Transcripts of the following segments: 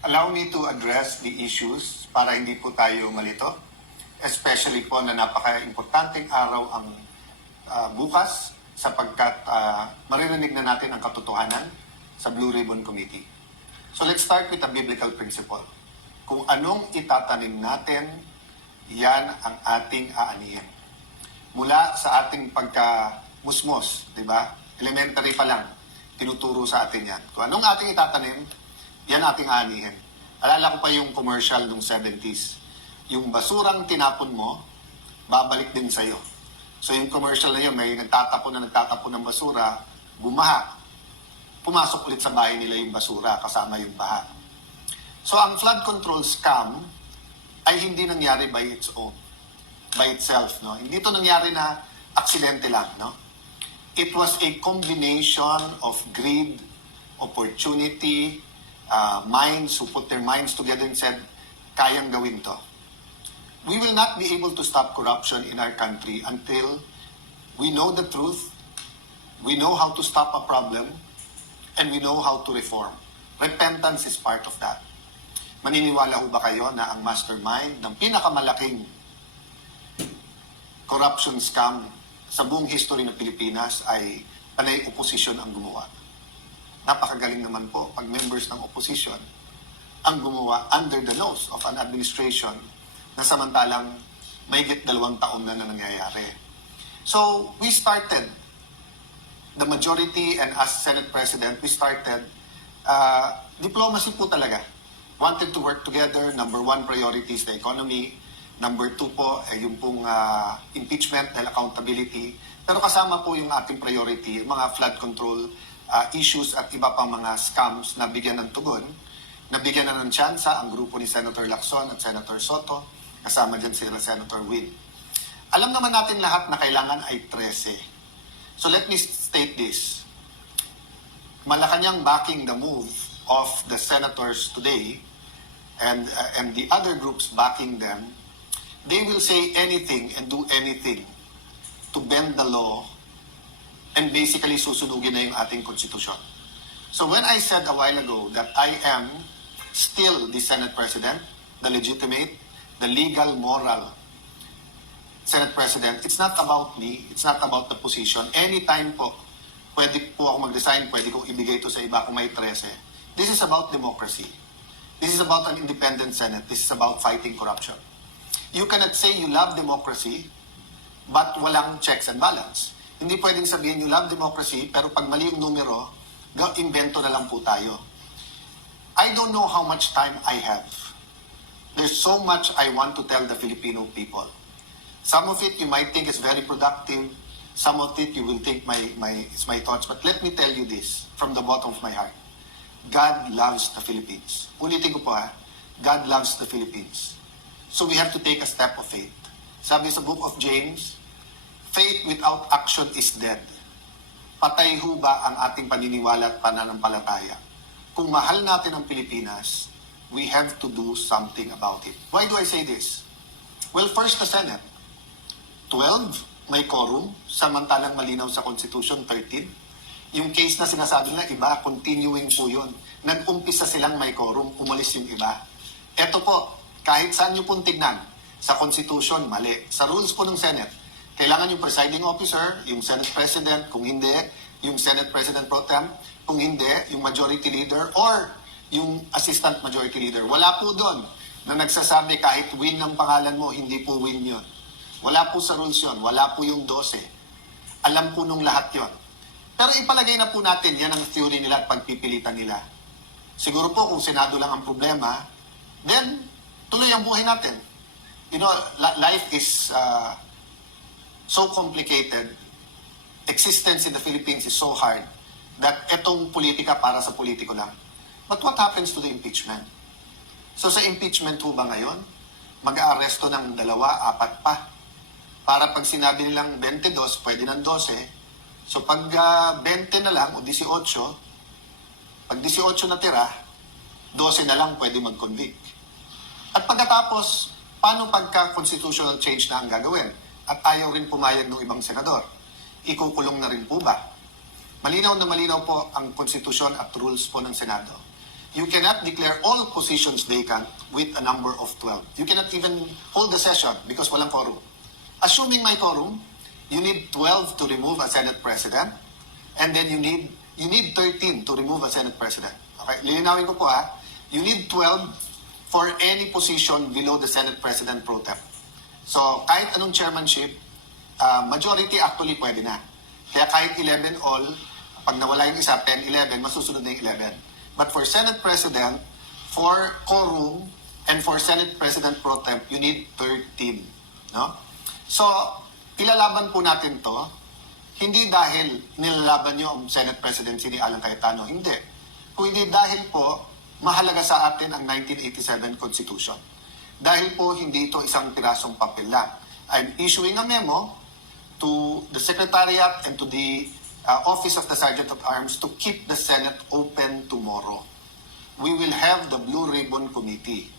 Allow me to address the issues para hindi po tayo malito. Especially po na napaka-importanting araw ang bukas sapagkat maririnig na natin ang katotohanan sa Blue Ribbon Committee. So let's start with a biblical principle. Kung anong itatanim natin, yan ang ating aanihin. Mula sa ating pagkamusmos, di ba? Elementary pa lang, tinuturo sa atin yan. Kung anong ating itatanim, yan ating aanihin. Alala ko pa yung commercial nung 70s. Yung basurang tinapon mo, babalik din sa'yo. So yung commercial na yun, may nagtatapon ng basura, bumaha. Pumasok ulit sa bahay nila yung basura kasama yung baha. So ang flood control scam ay hindi nangyari by its own, by itself. No? Hindi ito nangyari na aksidente lang. No? It was a combination of greed, opportunity, minds who put their minds together and said, kayang gawin to. We will not be able to stop corruption in our country until we know the truth, we know how to stop a problem, and we know how to reform. Repentance is part of that. Maniniwala ho ba kayo na ang mastermind ng pinakamalaking corruption scam sa buong history ng Pilipinas ay panay oposisyon ang gumawa? Napakagaling naman po pag members ng opposition ang gumawa under the nose of an administration na samantalang mahigit 2 taon na nangyayari. So, we started, the majority and as Senate President, we started diplomacy po talaga. Wanted to work together. Number 1 priority is the economy. Number 2 po, yung pong impeachment and accountability. Pero kasama po yung ating priority, mga flood control issues at iba pang mga scams na bigyan ng tugon. Nabigyan na ng tsansa ang grupo ni Senator Lacson at Senator Soto. Kasama dyan sila Senator Win. Alam naman natin lahat na kailangan ay 13. So let me state this. Malacanang backing the move of the senators today and the other groups backing them, they will say anything and do anything to bend the law and basically susunugin na yung ating konstitusyon. So when I said a while ago that I am still the Senate President, the legitimate, the legal, moral Senate President, it's not about me, it's not about the position. Anytime po, pwede po ako mag-resign, pwede kong ibigay ito sa iba kung may 13. This is about democracy. This is about an independent Senate. This is about fighting corruption. You cannot say you love democracy, but walang checks and balance. Hindi pwedeng sabihin you love democracy, pero pag mali yung numero, invento na lang po tayo. I don't know how much time I have. There's so much I want to tell the Filipino people. Some of it you might think is very productive. Some of it you will think it's my thoughts. But let me tell you this from the bottom of my heart. God loves the Philippines. Ulitin ko po God loves the Philippines. So we have to take a step of faith. Sabi sa book of James, faith without action is dead. Patay ho ba ang ating paniniwala at pananampalataya? Kung mahal natin ang Pilipinas, we have to do something about it. Why do I say this? Well, first the Senate. 12, may quorum, samantalang malinaw sa Constitution, 13. Yung case na sinasabi nila, iba, continuing po yun. Nag-umpisa silang may quorum, umalis yung iba. Eto po, kahit saan nyo pong tignan, sa Constitution, mali. Sa rules po ng Senate, kailangan yung presiding officer, yung Senate President, kung hindi, yung Senate President Pro Tem, kung hindi, yung Majority Leader, or yung Assistant Majority Leader. Wala po doon na nagsasabi kahit win ng pangalan mo, hindi po win yun. Wala po sa rules yun. Wala po yung 12. Alam po nung lahat yun. Pero ipalagay na po natin, yan ang theory nila at pagpipilitan nila. Siguro po kung Senado lang ang problema, then tuloy ang buhay natin. You know, life is so complicated. Existence in the Philippines is so hard that etong politika para sa politiko lang. But what happens to the impeachment? So sa impeachment ho ba ngayon, mag-aaresto ng 2, 4 pa? Para pag sinabi nilang 22, pwede ng 12. So pag 20 na lang o 18, pag 18 na tira, 12 na lang pwede mag-convict. At pagkatapos, paano pagka constitutional change na ang gagawin? At ayaw rin pumayag ng ibang senador. Ikukulong na rin po ba? Malinaw na malinaw po ang konstitusyon at rules po ng Senado. you cannot declare all positions vacant with a number of 12. You cannot even hold the session because walang quorum. Assuming may quorum, you need 12 to remove a Senate President, and then you need 13 to remove a Senate President. Okay, lilinawin ko po ha. You need 12 for any position below the Senate President pro tem. So, kahit anong chairmanship, majority actually pwede na. Kaya kahit 11 all, pag nawala yung isa, 10, 11, masusunod na yung 11. But for Senate President, for quorum, and for Senate President pro tem, you need 13. No? So, ilalaban po natin to, hindi dahil nilalaban nyo ang Senate presidency ni Alan Cayetano. Hindi. Kung hindi dahil po, mahalaga sa atin ang 1987 Constitution. Dahil po hindi ito isang pirasong papel lang. I'm issuing a memo to the Secretariat and to the Office of the Sergeant at Arms to keep the Senate open tomorrow. We will have the Blue Ribbon Committee.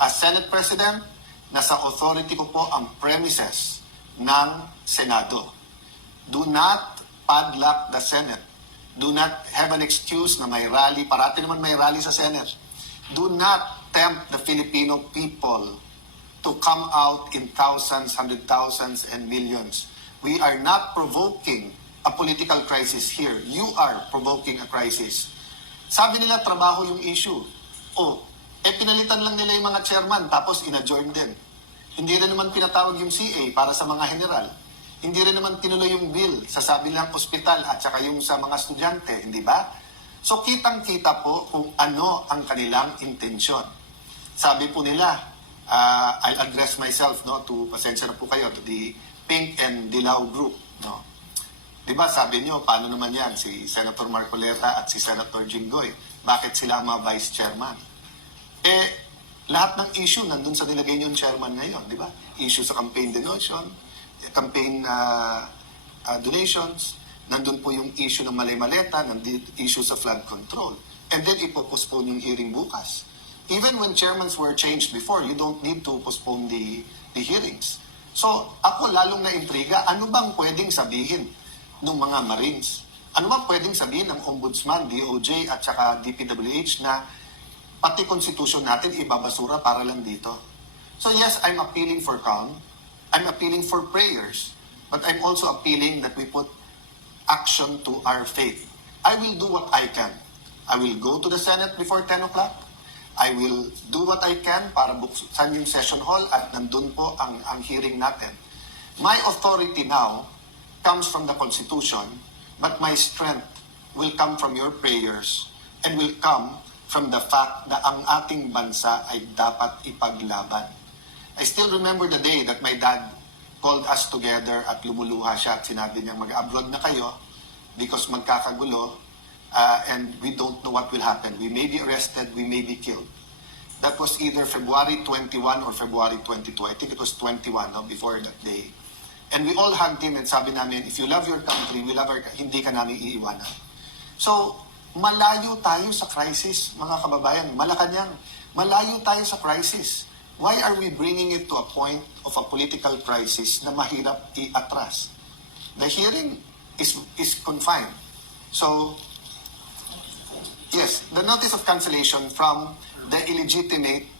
As Senate President, nasa authority ko po ang premises ng Senado. Do not padlock the Senate. Do not have an excuse na may rally. Parati naman may rally sa Senate. Do not tempt the Filipino people to come out in thousands, hundred thousands, and millions. We are not provoking a political crisis here. You are provoking a crisis. Sabi nila, trabaho yung issue. Pinalitan lang nila yung mga chairman, tapos in-adjourn din. Hindi rin naman pinatawag yung CA para sa mga general. Hindi rin naman tinuloy yung bill sa sabi ng ospital at saka yung sa mga estudyante, hindi ba? So kitang-kita po kung ano ang kanilang intensyon. Sabi po nila, I'll address myself to, pasensya na po kayo, to the Pink and Dilaw group. No? Diba sabi nyo, paano naman yan, si Senator Marcoleta at si Senator Jinggoy, bakit sila ang mga vice chairman? Lahat ng issue nandun sa nilagay nyo yung chairman ngayon, di ba? Issue sa campaign donations, nandun po yung issue ng malay-maleta, nandun issue sa flood control. And then ipopostpone yung hearing bukas. Even when chairmans were changed before, you don't need to postpone the hearings. So ako lalong na-intriga, ano bang pwedeng sabihin ng mga Marines? Ano bang pwedeng sabihin ng Ombudsman, DOJ at saka DPWH na pati konstitusyon natin ibabasura para lang dito? So yes, I'm appealing for calm. I'm appealing for prayers. But I'm also appealing that we put action to our faith. I will do what I can. I will go to the Senate before 10 o'clock. I will do what I can para buksan yung session hall at nandun po ang hearing natin. My authority now comes from the Constitution, but my strength will come from your prayers and will come from the fact na ang ating bansa ay dapat ipaglaban. I still remember the day that my dad called us together at lumuluha siya at sinabi niya mag-abroad na kayo because magkakagulo and we don't know what will happen. We may be arrested, we may be killed. That was either February 21 or February 22. I think it was 21 before that day. And we all hugged him and sabi namin, if you love your country, we love our country, hindi ka namin iiwanan. So, malayo tayo sa crisis, mga kababayan. Malacanang, malayo tayo sa crisis. Why are we bringing it to a point of a political crisis na mahirap i-atras? The hearing is confined. So, yes, the notice of cancellation from the illegitimate,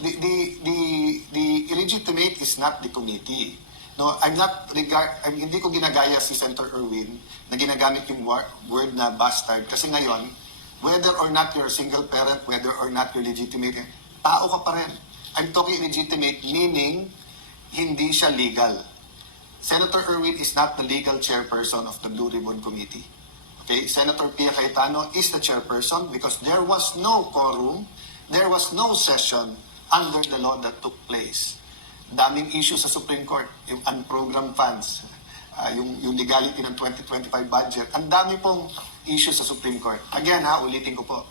the illegitimate is not the committee. No, hindi ko ginagaya si Senator Erwin na ginagamit yung word na bastard kasi ngayon, whether or not you're a single parent, whether or not you're legitimate, tao ka pa rin. I'm talking legitimate meaning hindi siya legal. Senator Erwin is not the legal chairperson of the Blue Ribbon Committee. Okay, Senator Pia Cayetano is the chairperson because there was no quorum, there was no session under the law that took place. Daming issue sa Supreme Court, yung unprogrammed funds, yung legality ng 2025 budget. Ang dami pong issue sa Supreme Court. Again ulitin ko po,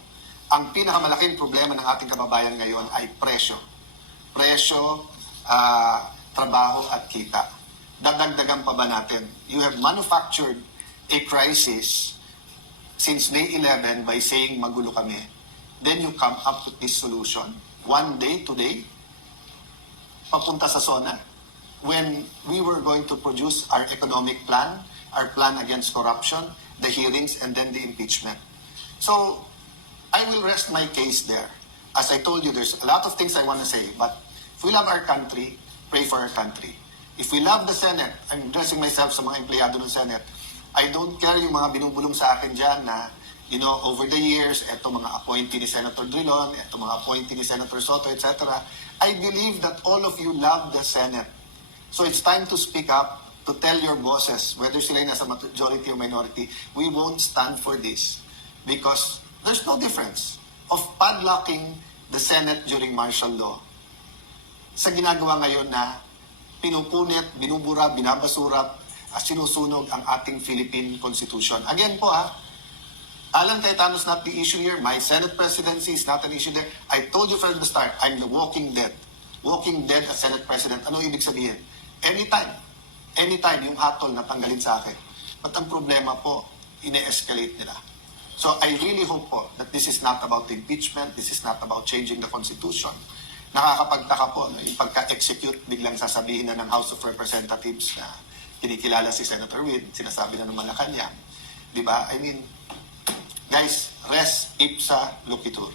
ang pinakamalaking problema ng ating kababayan ngayon ay presyo. Presyo, trabaho at kita. Dadagdagan pa ba natin? You have manufactured a crisis since May 11 by saying magulo kami. Then you come up with this solution. One day, today, papunta sa SONA when we were going to produce our economic plan, our plan against corruption, the hearings, and then the impeachment. So, I will rest my case there. As I told you, there's a lot of things I want to say, but if we love our country, pray for our country. If we love the Senate, I'm addressing myself sa mga empleyado ng Senate, I don't care yung mga binubulong sa akin dyan na, you know, over the years, eto mga appointee ni Senator Drilon, eto mga appointee ni Senator Soto, etc. I believe that all of you love the Senate. So it's time to speak up, to tell your bosses, whether sila yung nasa majority or minority, we won't stand for this because there's no difference of padlocking the Senate during martial law sa ginagawa ngayon na pinupunit, binubura, binabasura, sinusunog ang ating Philippine Constitution. Again po Alan Cayetano is not the issue here. My Senate presidency is not an issue there. I told you from the start, I'm the walking dead. Walking dead as Senate President. Ano ibig sabihin? Anytime yung hatol na tanggalin sa akin. But ang problema po, ine-escalate nila. So I really hope po that this is not about impeachment, this is not about changing the Constitution. Nakakapagtaka po, no, yung pagka-execute, biglang sasabihin na ng House of Representatives na kinikilala si Senator Witt, sinasabi na ng Malacanang. Diba? I mean, guys, res ipsa loquitur.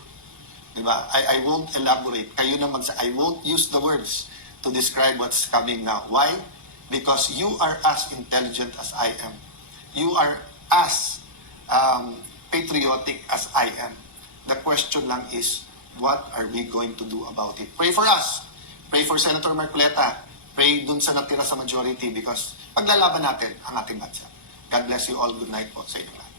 Diba? I won't elaborate. Kayo na I won't use the words to describe what's coming now. Why? Because you are as intelligent as I am. You are as patriotic as I am. The question lang is, what are we going to do about it? Pray for us. Pray for Senator Marcoleta. Pray dun sa natira sa majority because paglalaban natin ang ating bansa. God bless you all. Good night po sa inyo lahat.